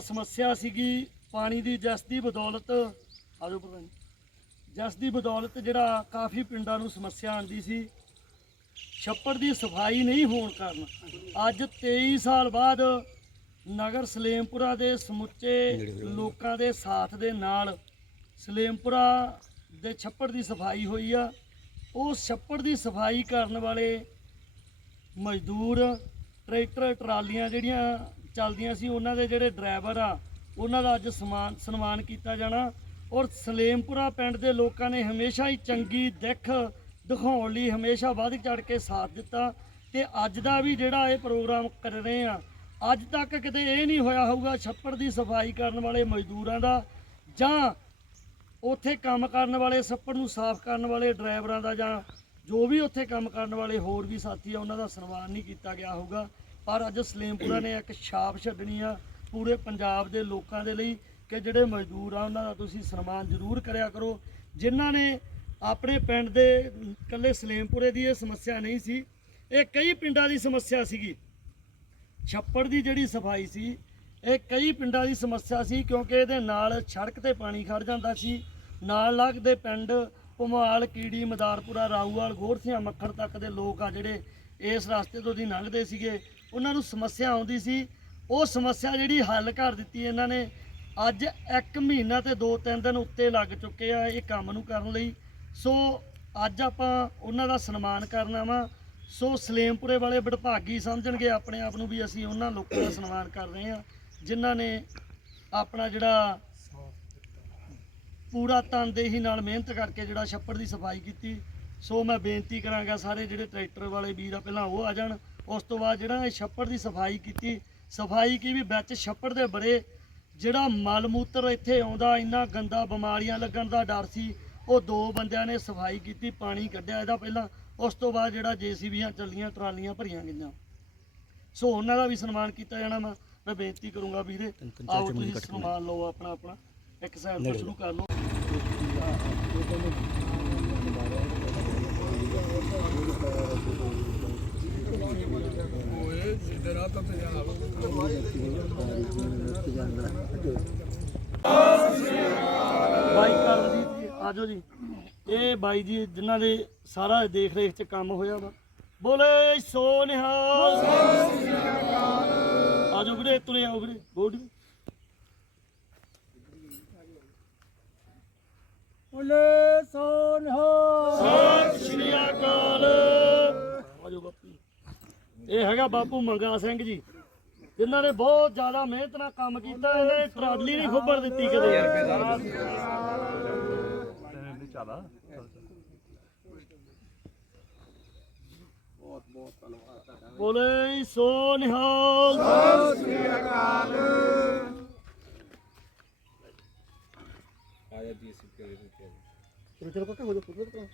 ਸਮੱਸਿਆ ਸੀਗੀ ਪਾਣੀ ਦੀ, ਜਿਸ ਦੀ ਬਦੌਲਤ ਆਜੋ ਪ੍ਰਧਾਨ ਜੀ। ਜਿਸ ਦੀ ਬਦੌਲਤ ਜਿਹੜਾ ਕਾਫੀ ਪਿੰਡਾਂ ਨੂੰ ਸਮੱਸਿਆ ਆਉਂਦੀ ਸੀ, ਛੱਪੜ ਦੀ ਸਫ਼ਾਈ ਨਹੀਂ ਹੋਣ ਕਾਰਨ, ਅੱਜ 23 ਸਾਲ ਬਾਅਦ ਨਗਰ ਸਲੇਮਪੁਰਾ ਦੇ ਸਮੁੱਚੇ ਲੋਕਾਂ ਦੇ ਸਾਥ ਦੇ ਨਾਲ ਸਲੇਮਪੁਰਾ ਦੇ ਛੱਪੜ ਦੀ ਸਫ਼ਾਈ ਹੋਈ ਆ ਉਹ ਛੱਪੜ ਦੀ ਸਫ਼ਾਈ ਕਰਨ ਵਾਲੇ ਮਜ਼ਦੂਰ, ਟਰੈਕਟਰ, ਟਰਾਲੀਆਂ ਜਿਹੜੀਆਂ ਚੱਲਦੀਆਂ ਸੀ, ਉਹਨਾਂ ਦੇ ਜਿਹੜੇ ਡਰਾਈਵਰ ਆ, ਉਹਨਾਂ ਦਾ ਅੱਜ ਸਨਮਾਨ ਸਨਮਾਨ ਕੀਤਾ ਜਾਣਾ ਔਰ ਸਲੇਮਪੁਰਾ ਪਿੰਡ ਦੇ ਲੋਕਾਂ ਨੇ ਹਮੇਸ਼ਾ ਹੀ ਚੰਗੀ ਦਿੱਖ ਦਿਖਾਉਣ ਲਈ ਹਮੇਸ਼ਾ ਵੱਧ ਚੜ ਕੇ ਸਾਥ ਦਿੱਤਾ ਤੇ ਅੱਜ ਦਾ ਵੀ ਜਿਹੜਾ ਇਹ ਪ੍ਰੋਗਰਾਮ ਕਰ ਰਹੇ ਆ, ਅੱਜ ਤੱਕ ਕਿਤੇ ਇਹ ਨਹੀਂ ਹੋਇਆ ਹੋਊਗਾ ਛੱਪੜ ਦੀ ਸਫ਼ਾਈ ਕਰਨ ਵਾਲੇ ਮਜ਼ਦੂਰਾਂ ਦਾ ਜਾਂ ਉੱਥੇ ਕੰਮ ਕਰਨ ਵਾਲੇ, ਛੱਪੜ ਨੂੰ ਸਾਫ਼ ਕਰਨ ਵਾਲੇ ਡਰਾਈਵਰਾਂ ਦਾ ਜਾਂ ਜੋ ਵੀ ਉੱਥੇ ਕੰਮ ਕਰਨ ਵਾਲੇ ਹੋਰ ਵੀ ਸਾਥੀ ਆ, ਉਹਨਾਂ ਦਾ ਸਨਮਾਨ ਨਹੀਂ ਕੀਤਾ ਗਿਆ ਹੋਊਗਾ। ਪਰ ਅੱਜ ਸਲੇਮਪੁਰਾ ਨੇ ਇੱਕ ਛਾਪ ਛੱਡਣੀ ਆ ਪੂਰੇ ਪੰਜਾਬ ਦੇ ਲੋਕਾਂ ਦੇ ਲਈ ਕਿ ਜਿਹੜੇ ਮਜ਼ਦੂਰ ਆ, ਉਹਨਾਂ ਦਾ ਤੁਸੀਂ ਸਨਮਾਨ ਜ਼ਰੂਰ ਕਰਿਆ ਕਰੋ। ਜਿਨ੍ਹਾਂ ਨੇ ਆਪਣੇ ਪਿੰਡ ਦੇ ਇਕੱਲੇ ਸਲੇਮਪੁਰੇ ਦੀ ਇਹ ਸਮੱਸਿਆ ਨਹੀਂ ਸੀ, ਇਹ ਕਈ ਪਿੰਡਾਂ ਦੀ ਸਮੱਸਿਆ ਸੀਗੀ। ਛੱਪੜ ਦੀ ਜਿਹੜੀ ਸਫ਼ਾਈ ਸੀ, ਇਹ ਕਈ ਪਿੰਡਾਂ ਦੀ ਸਮੱਸਿਆ ਸੀ ਕਿਉਂਕਿ ਇਹਦੇ ਨਾਲ ਸੜਕ ਤੇ ਪਾਣੀ ਖੜ ਜਾਂਦਾ ਸੀ। ਨਾਲ ਲੱਗਦੇ ਪਿੰਡ ਭਮਾਲ, ਕੀੜੀ, ਮਦਾਰਪੁਰਾ, ਰਾਊਵਾਲ ਗੋਰਸੀਆਂ ਮੱਖੜ ਤੱਕ ਦੇ ਲੋਕ ਆ ਜਿਹੜੇ ਇਸ ਰਸਤੇ ਤੋਂ ਦੀ ਲੰਘਦੇ ਸੀਗੇ। ਉਹਨਾਂ ਨੂੰ ਸਮੱਸਿਆ ਆਉਂਦੀ ਸੀ, ਉਹ ਸਮੱਸਿਆ ਜਿਹੜੀ ਹੱਲ ਕਰ ਦਿੱਤੀ ਇਹਨਾਂ ਨੇ। ਅੱਜ 1 ਮਹੀਨਾ ਤੇ 2-3 ਦਿਨ ਉੱਤੇ ਲੱਗ ਚੁੱਕੇ ਆ ਇਹ ਕੰਮ ਨੂੰ ਕਰਨ ਲਈ। ਸੋ ਅੱਜ ਆਪਾਂ ਉਹਨਾਂ ਦਾ ਸਨਮਾਨ ਕਰਨਾ ਵਾ। ਸੋ ਸਲੇਮਪੁਰੇ ਵਾਲੇ ਵਡਭਾਗੀ ਸਮਝਣਗੇ ਆਪਣੇ ਆਪ ਨੂੰ ਵੀ ਅਸੀਂ ਉਹਨਾਂ ਲੋਕਾਂ ਦਾ ਸਨਮਾਨ ਕਰ ਰਹੇ ਹਾਂ, ਜਿਨ੍ਹਾਂ ਨੇ ਆਪਣਾ ਜਿਹੜਾ ਪੂਰਾ ਤਨਦੇਹੀ ਨਾਲ ਮਿਹਨਤ ਕਰਕੇ ਜਿਹੜਾ ਛੱਪੜ ਦੀ ਸਫ਼ਾਈ ਕੀਤੀ। ਸੋ ਮੈਂ ਬੇਨਤੀ ਕਰਾਂਗਾ ਸਾਰੇ ਜਿਹੜੇ ਟਰੈਕਟਰ ਵਾਲੇ ਵੀਰ ਆ, ਪਹਿਲਾਂ ਉਹ ਆ ਜਾਣ। ਉਸ ਤੋਂ ਬਾਅਦ ਜਿਹੜਾ ਇਹ ਛੱਪੜ ਦੀ ਸਫ਼ਾਈ ਕੀਤੀ ਸਫ਼ਾਈ ਕੀ ਵੀ ਵਿੱਚ ਛੱਪੜ ਦੇ ਬੜੇ ਜਿਹੜਾ ਮਲ ਮੂਤਰ ਇੱਥੇ ਆਉਂਦਾ ਇੰਨਾ ਗੰਦਾ ਬਿਮਾਰੀਆਂ ਲੱਗਣ ਦਾ ਡਰ ਸੀ ਉਹ ਦੋ ਬੰਦਿਆਂ ਨੇ ਸਫ਼ਾਈ ਕੀਤੀ ਪਾਣੀ ਕੱਢਿਆ ਇਹਦਾ ਪਹਿਲਾਂ ਉਸ ਤੋਂ ਬਾਅਦ ਜਿਹੜਾ ਜੀਸੀਬੀਆਂ ਚੱਲੀਆਂ ਟਰਾਲੀਆਂ ਭਰੀਆਂ ਗਈਆਂ। ਸੋ ਉਹਨਾਂ ਦਾ ਵੀ ਸਨਮਾਨ ਕੀਤਾ ਜਾਣਾ ਵਾ। ਮੈਂ ਬੇਨਤੀ ਕਰੂੰਗਾ ਵੀਰੇ ਆਓ ਤੁਸੀਂ ਸਨਮਾਨ ਲਓ ਆਪਣਾ ਆਪਣਾ ਇੱਕ ਸਾਈਡ ਤੋਂ ਸ਼ੁਰੂ ਕਰ ਲਓ। ਬਾਈ ਕਰਮਜੀਤ ਜੀ, ਆਜੋ ਜੀ। ਇਹ ਬਾਈ ਜੀ, ਜਿਨ੍ਹਾਂ ਦੇ ਸਾਰਾ ਦੇਖ ਰੇਖ ਚ ਕੰਮ ਹੋਇਆ ਵਾ। ਬੋਲੇ ਸੋ ਨਿਹਾਲ ਆਜੋ ਵੀਰੇ, ਤੁਰੇ ਆਓ ਵੀਰੇ ਗੋਡ ਬੋਲੇ ਸੋਨਹਾ ਇਹ ਹੈਗਾ ਬਾਪੂ ਮੰਗਾ ਸਿੰਘ ਜੀ ਜਿਨ੍ਹਾਂ ਨੇ ਬਹੁਤ ਜ਼ਿਆਦਾ ਮਿਹਨਤ ਨਾਲ ਕੰਮ ਕੀਤਾ ਇਹਨੇ ਟਰਾਲੀ ਨਹੀਂ ਖੁੱਬਣ ਦਿੱਤੀ ਕਦੇ। ਬੋਲੇ ਸੋ ਨਿਹਾਲ। ਚਲੋ ਚਲੋ ਕਾਕਾ ਹੋ ਜਾ ਜਾ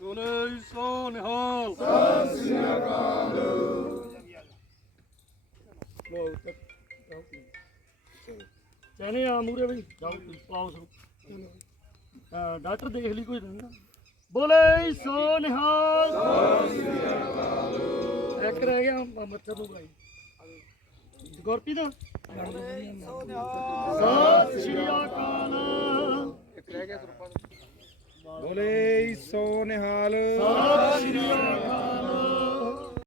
ਬੋਲੇ ਸੋ ਨਿਹਾਲ। ਲੋ ਚਨੇ ਆ ਮੂਰੇ ਸਰ ਅਹ ਡਾਕਟਰ ਦੇਖ ਲਈ ਕੋਈ ਰਹਿੰਦਾ ਬੋਲੇ ਸੋ ਨਿਹਾਲ। ਇੱਕ ਰਹਿ ਗਿਆ ਮ- ਮੱਛਰ ਨੂੰ ਭਾਈ ਗੁਰਪ੍ਰੀਤ? ਸਤਿ ਸ਼੍ਰੀ ਅਕਾਲ। ਬੋਲੇ ਸੋ ਨਿਹਾਲ। ਸਤਿ ਸ਼੍ਰੀ ਅਕਾਲ।